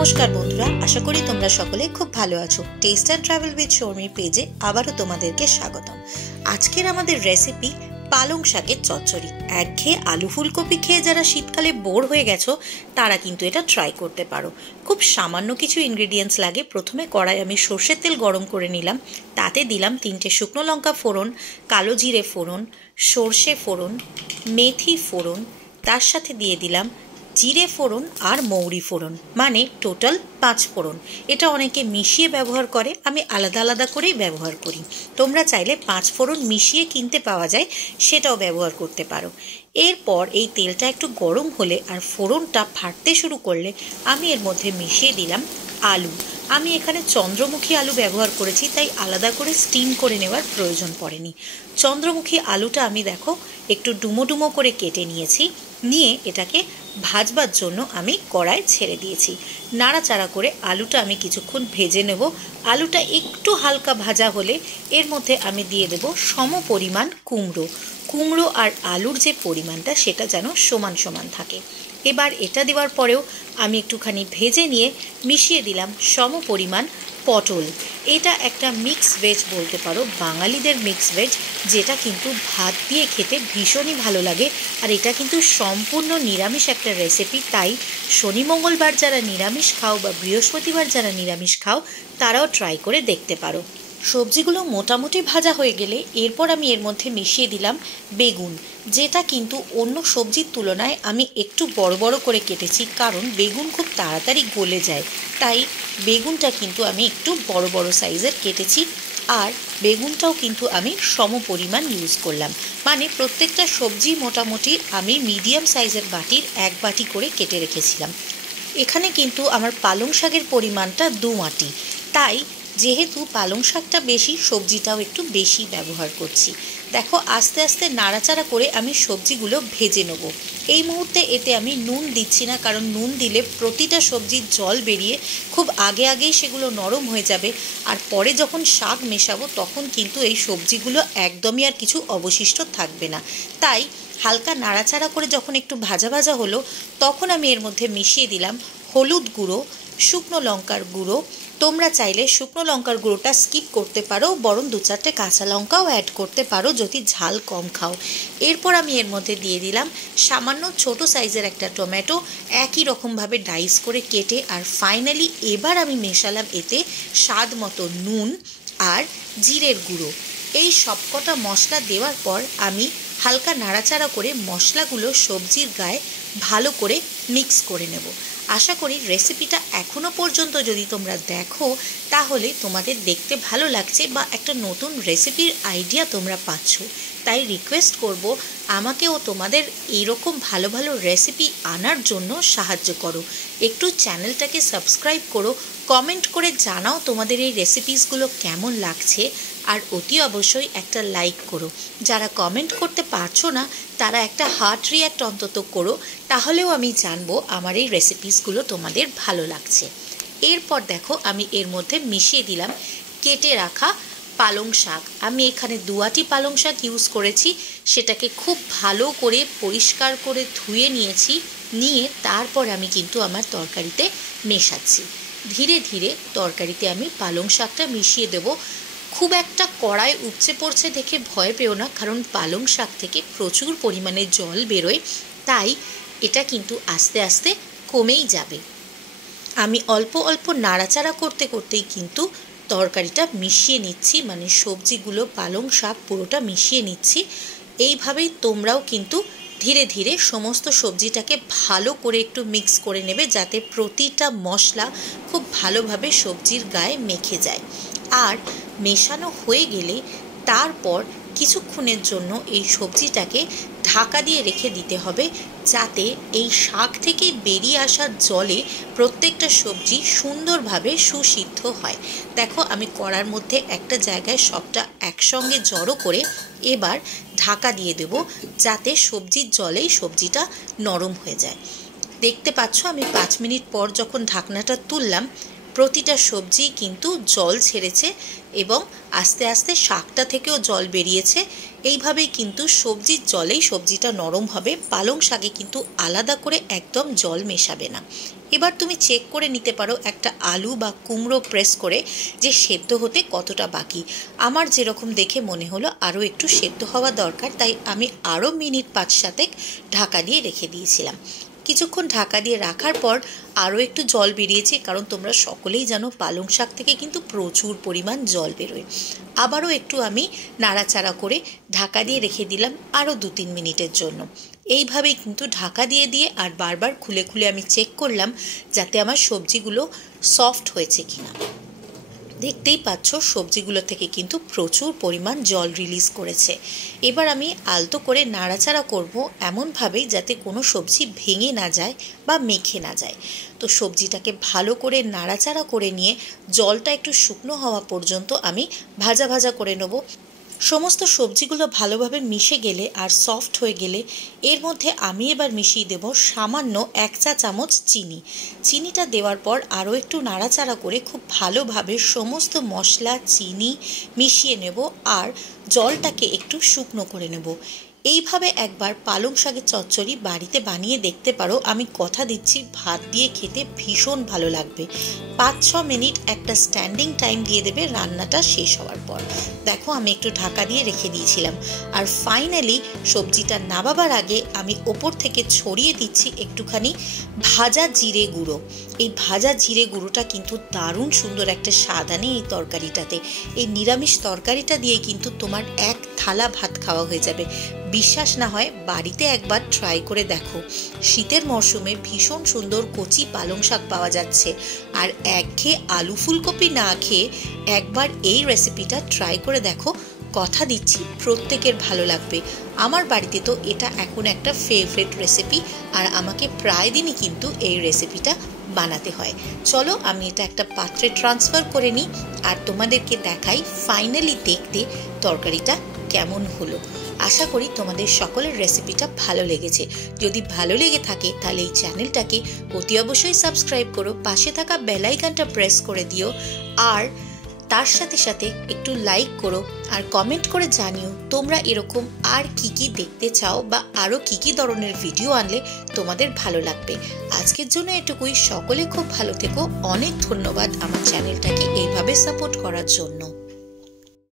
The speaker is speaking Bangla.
নমস্কার বন্ধুরা, আশা করি তোমরা সকলে খুব ভালো আছো। টেস্ট অ্যান্ড ট্রাভেল উইথ শর্মির পেজে আবারও তোমাদেরকে স্বাগতম। আজকের আমাদের রেসিপি পালং শাকের চচ্চড়ি। একঘেয়ে আলু ফুলকপি খেয়ে যারা শীতকালে বোর হয়ে গেছো তারা কিন্তু এটা ট্রাই করতে পারো। খুব সামান্য কিছু ইনগ্রেডিয়েন্টস লাগে। প্রথমে কড়াই আমি সর্ষের তেল গরম করে নিলাম, তাতে দিলাম 3টে শুকনো লঙ্কা ফোড়ন, কালো জিরে ফোড়ন, সর্ষে ফোড়ন, মেথি ফোড়ন, তার সাথে দিয়ে দিলাম জিরে ফোড়ন আর মৌরি ফোড়ন, মানে টোটাল 5 ফোড়ন। এটা অনেকে মিশিয়ে ব্যবহার করে, আমি আলাদা আলাদা করেই ব্যবহার করি। তোমরা চাইলে 5 ফোড়ন মিশিয়ে কিনতে পাওয়া যায়, সেটাও ব্যবহার করতে পারো। এরপর এই তেলটা একটু গরম হলে আর ফোড়নটা ফাটতে শুরু করলে আমি এর মধ্যে মিশিয়ে দিলাম আলু। আমি এখানে চন্দ্রমুখী আলু ব্যবহার করেছি, তাই আলাদা করে স্টিম করে নেওয়ার প্রয়োজন পড়েনি। চন্দ্রমুখী আলুটা আমি দেখো একটু ডুমো ডুমো করে কেটে নিয়েছি। নিয়ে এটাকে ভাজবার জন্য আমি কড়াই ছেড়ে দিয়েছি। নাড়াচাড়া করে আলুটা আমি কিছুক্ষণ ভেজে নেব। আলুটা একটু হালকা ভাজা হলে এর মধ্যে আমি দিয়ে দেব সম পরিমাণ কুমড়ো আর আলুর যে পরিমাণটা সেটা যেন সমান সমান থাকে। এবার এটা দেওয়ার পরেও আমি একটুখানি ভেজে নিয়ে মিশিয়ে দিলাম সম পরিমাণ পটল। এটা একটা মিক্স ভেজ বলতে পারো, বাঙালিদের মিক্স ভেজ, যেটা কিন্তু ভাত দিয়ে খেতে ভীষণই ভালো লাগে। আর এটা কিন্তু সম্পূর্ণ নিরামিষ একটা রেসিপি, তাই শনি মঙ্গলবার যারা নিরামিষ খাও বা বৃহস্পতিবার যারা নিরামিষ খাও তারাও ট্রাই করে দেখতে পারো। সবজিগুলো মোটামুটি ভাজা হয়ে গেলে এরপর আমি এর মধ্যে মিশিয়ে দিলাম বেগুন, যেটা কিন্তু অন্য সবজির তুলনায় আমি একটু বড় বড় করে কেটেছি, কারণ বেগুন খুব তাড়াতাড়ি গলে যায়। তাই বেগুনটা কিন্তু আমি একটু বড় বড় সাইজের কেটেছি। আর বেগুনটাও কিন্তু আমি সম পরিমাণ ইউজ করলাম, মানে প্রত্যেকটা সবজি মোটামুটি আমি মিডিয়াম সাইজের বাটির 1 বাটি করে কেটে রেখেছিলাম। এখানে কিন্তু আমার পালং শাকের পরিমাণটা 2 আঁটি, তাই যেহেতু পালং শাকটা বেশি, সবজিটাও একটু বেশি ব্যবহার করছি। দেখো আস্তে আস্তে নাড়াচাড়া করে আমি সবজিগুলো ভেজে নেব। এই মুহূর্তে এতে আমি নুন দিচ্ছি না, কারণ নুন দিলে প্রতিটা সবজির জল বেরিয়ে খুব আগেই সেগুলো নরম হয়ে যাবে। আর পরে যখন শাক মেশাবো তখন কিন্তু এই সবজিগুলো একদমই আর কিছু অবশিষ্ট থাকবে না। তাই হালকা নাড়াচাড়া করে যখন একটু ভাজা ভাজা হলো তখন আমি এর মধ্যে মিশিয়ে দিলাম হলুদ গুঁড়ো, শুকনো লঙ্কার গুঁড়ো। তোমরা চাইলে শুকনো লঙ্কার গুঁড়োটা স্কিপ করতে পারো, বরং 2-4টে কাঁচা লঙ্কাও অ্যাড করতে পারো যদি ঝাল কম খাও। এরপর আমি এর মধ্যে দিয়ে দিলাম সামান্য ছোট সাইজের একটা টমেটো, একই রকমভাবে ডাইস করে কেটে। আর ফাইনালি এবার আমি মেশালাম এতে স্বাদ মতো নুন আর জিরের গুঁড়ো। এই সবকটা মশলা দেওয়ার পর আমি হালকা নাড়াচাড়া করে মশলাগুলো সবজির গায়ে ভালো করে মিক্স করে নেব। আশা করি রেসিপিটা এখনও পর্যন্ত যদি তোমরা দেখো তাহলে তোমাদের দেখতে ভালো লাগছে বা একটা নতুন রেসিপির আইডিয়া তোমরা পাচ্ছ। তাই রিকোয়েস্ট করব, আমাকেও তোমাদের এইরকম ভালো ভালো রেসিপি আনার জন্য সাহায্য করো। একটু চ্যানেলটাকে সাবস্ক্রাইব করো, কমেন্ট করে জানাও তোমাদের এই রেসিপিসগুলো কেমন লাগছে। আর অতি অবশ্যই একটা লাইক করো। যারা কমেন্ট করতে পারছো না তারা একটা হার্ট রিঅ্যাক্ট অন্তত করো, তাহলেও আমি জানবো আমার এই রেসিপিসগুলো তোমাদের ভালো লাগছে। এরপর দেখো আমি এর মধ্যে মিশিয়ে দিলাম কেটে রাখা পালং শাক। আমি এখানে 2 আঁটি পালং শাক ইউজ করেছি। সেটাকে খুব ভালো করে পরিষ্কার করে ধুয়ে নিয়েছি। নিয়ে তারপর আমি কিন্তু আমার তরকারিতে মেশাচ্ছি। ধীরে ধীরে তরকারিতে আমি পালং শাকটা মিশিয়ে দেব। খুব একটা কড়াই উপচে পড়ছে দেখে ভয় পেও না, কারণ পালং শাক থেকে প্রচুর পরিমাণে জল বেরোয়, তাই এটা কিন্তু আস্তে আস্তে কমেই যাবে। আমি অল্প অল্প নাড়াচাড়া করতে করতেই কিন্তু তরকারিটা মিশিয়ে নিচ্ছি, মানে সবজিগুলো পালং শাক পুরোটা মিশিয়ে নিচ্ছি। এইভাবেই তোমরাও কিন্তু ধীরে ধীরে সমস্ত সবজিটাকে ভালো করে একটু মিক্স করে নেবে, যাতে প্রতিটা মশলা খুব ভালোভাবে সবজির গায়ে মেখে যায়। আর মেশানো হয়ে গেলে তারপর কিছুক্ষণের জন্য এই সবজিটাকে ঢাকা দিয়ে রেখে দিতে হবে, যাতে এই শাক থেকে বেরিয়ে আসা জলে প্রত্যেকটা সবজি সুন্দরভাবে সুসিদ্ধ হয়। দেখো আমি কড়ার মধ্যে একটা জায়গায় সবটা একসঙ্গে জড়ো করে এবার ঢাকা দিয়ে দেব, যাতে সবজির জলেই সবজিটা নরম হয়ে যায়। দেখতে পাচ্ছ আমি 5 মিনিট পর যখন ঢাকনাটা তুললাম প্রতিটা সবজি কিন্তু জল ছেড়েছে এবং আস্তে আস্তে শাকটা থেকেও জল বেরিয়েছে। এইভাবেই কিন্তু সবজির জলেই সবজিটা নরম হবে। পালং শাকে কিন্তু আলাদা করে একদম জল মেশাবে না। এবার তুমি চেক করে নিতে পারো একটা আলু বা কুমড়ো প্রেস করে যে সেদ্ধ হতে কতটা বাকি। আমার যেরকম দেখে মনে হলো আরও একটু সেদ্ধ হওয়া দরকার, তাই আমি আরও মিনিট 5-7 ঢাকা দিয়ে রেখে দিয়েছিলাম। কিছুক্ষণ ঢাকা দিয়ে রাখার পর আরও একটু জল বেরিয়েছে, কারণ তোমরা সকলেই জানো পালং শাক থেকে কিন্তু প্রচুর পরিমাণ জল বেরোয়। আবারও একটু আমি নাড়াচাড়া করে ঢাকা দিয়ে রেখে দিলাম আরও 2-3 মিনিটের জন্য। এইভাবেই কিন্তু ঢাকা দিয়ে দিয়ে আর বারবার খুলে খুলে আমি চেক করলাম যাতে আমার সবজিগুলো সফট হয়েছে কিনা। দেখতেই পাচ্ছ সবজিগুলো থেকে কিন্তু প্রচুর পরিমাণ জল রিলিজ করেছে। এবার আমি আলতো করে নাড়াচাড়া করব এমনভাবেই যাতে কোনো সবজি ভেঙে না যায় বা মেখে না যায়। তো সবজিটাকে ভালো করে নাড়াচাড়া করে নিয়ে জলটা একটু শুকনো হওয়া পর্যন্ত আমি ভাজা ভাজা করে নেব। সমস্ত সবজিগুলো ভালোভাবে মিশে গেলে আর সফট হয়ে গেলে এর মধ্যে আমি এবার মিশিয়ে দেব সামান্য 1 চা চামচ চিনি। চিনিটা দেওয়ার পর আরও একটু নাড়াচাড়া করে খুব ভালোভাবে সমস্ত মশলা চিনি মিশিয়ে নেব আর জলটাকে একটু শুকনো করে নেব। এইভাবে একবার পালং শাকের চচ্চড়ি বাড়িতে বানিয়ে দেখতে পারো। আমি কথা দিচ্ছি ভাত দিয়ে খেতে ভীষণ ভালো লাগবে। 5-6 মিনিট একটা স্ট্যান্ডিং টাইম দিয়ে দেবে রান্নাটা শেষ হওয়ার পর। দেখো আমি একটু ঢাকা দিয়ে রেখে দিয়েছিলাম আর ফাইনালি সবজিটা নামাবার আগে আমি ওপর থেকে ছড়িয়ে দিচ্ছি একটুখানি ভাজা জিরে গুঁড়ো। এই ভাজা জিরে গুঁড়োটা কিন্তু দারুণ সুন্দর একটা স্বাদ আনে এই তরকারিটাতে। এই নিরামিষ তরকারিটা দিয়ে কিন্তু তোমার 1 থালা ভাত খাওয়া হয়ে যাবে। বিশ্বাস না হয় বাড়িতে একবার ট্রাই করে দেখো। শীতের মরশুমে ভীষণ সুন্দর কচি পালং শাক পাওয়া যাচ্ছে, আর একঘেয়ে আলু ফুলকপি না খেয়ে একবার এই রেসিপিটা ট্রাই করে দেখো। কথা দিচ্ছি প্রত্যেকের ভালো লাগবে। আমার বাড়িতে তো এটা এখন একটা ফেভারিট রেসিপি, আর আমাকে প্রায় দিনই কিন্তু এই রেসিপিটা বানাতে হয়। চলো আমি এটা একটা পাত্রে ট্রান্সফার করে নিই আর তোমাদেরকে দেখাই ফাইনালি দেখতে তরকারিটা কেমন হলো। আশা করি তোমাদের সকলের রেসিপিটা ভালো লেগেছে। যদি ভালো লেগে থাকে তাহলে এই চ্যানেলটাকে অতি অবশ্যই সাবস্ক্রাইব করো, পাশে থাকা বেল আইকনটা প্রেস করে দিও, আর তার সাথে সাথে একটু লাইক করো আর কমেন্ট করে জানিও তোমরা এরকম আর কি কি দেখতে চাও বা আরও কি কি ধরনের ভিডিও আনলে তোমাদের ভালো লাগবে। আজকের জন্য এটুকুই। সকলে খুব ভালো থেকো। অনেক ধন্যবাদ আমার চ্যানেলটাকে এইভাবে সাপোর্ট করার জন্য।